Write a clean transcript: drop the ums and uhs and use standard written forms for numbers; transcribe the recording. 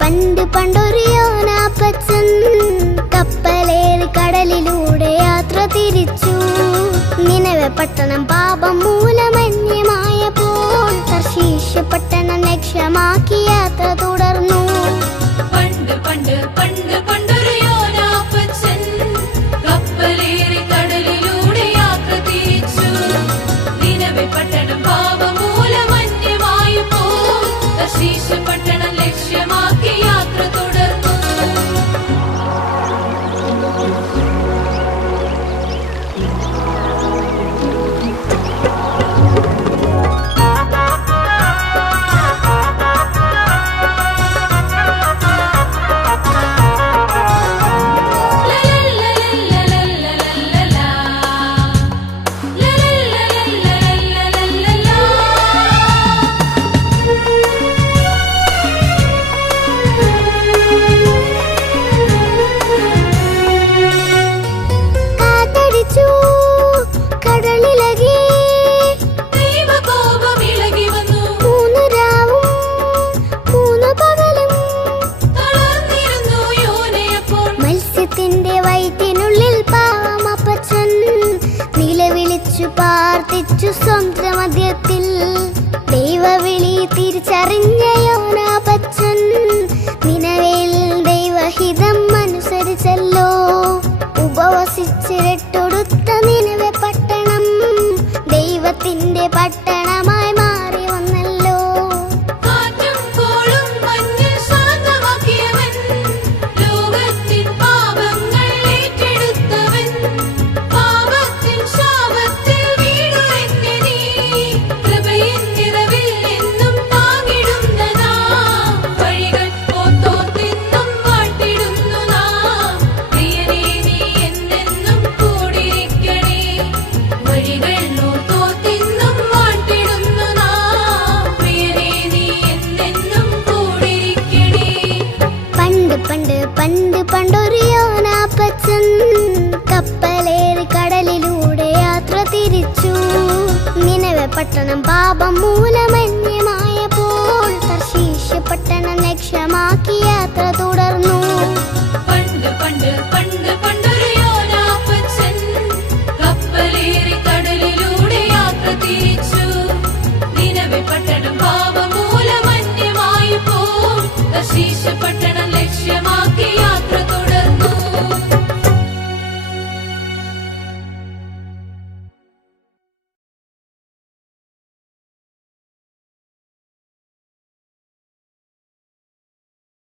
പണ്ട് പണ്ടൊരു യോനാപ്പച്ചൻ കപ്പലേറി കടലിലൂടെ യാത്ര തിരിച്ചു. നിനവെ പട്ടണം പാപം മൂലമന്യമായപ്പോൾ തർശീശ് പട്ടണം ലക്ഷ്യമാക്കി യാത്ര തുടർന്നു. പണ്ട് പണ്ട് പണ്ട് പണ്ടൊരു യോനാപ്പച്ചൻ കപ്പലേറി കടലിലൂടെ യാത്ര തിരിച്ചു. നിനവെ പട്ടണം പാപം മൂലമന്യമായപ്പോൾ തർശീശ് പട്ടണം ലക്ഷ്യമാക്കി യാത്ര തുടർന്നു. പ്രാർത്ഥിച്ചു സമുദ്രമധ്യത്തിൽ ദൈവവിളി തിരിച്ചറിഞ്ഞ യോനാപ്പച്ചൻ നിനവേൽ ദൈവഹിതം അനുസരിച്ചല്ലോ. ഉപവസിച്ചിരട്ടൊടുത്ത നിനവെ പട്ടണം ദൈവത്തിന്റെ പട്ടണമായി മാറി വന്നല്ലോ. പണ്ട് പണ്ടൊരു യോനാപ്പച്ചൻ കപ്പലേറി കടലിലൂടെ യാത്ര തിരിച്ചു. നിനവെ പട്ടണം പാപം മൂലമന്യമായി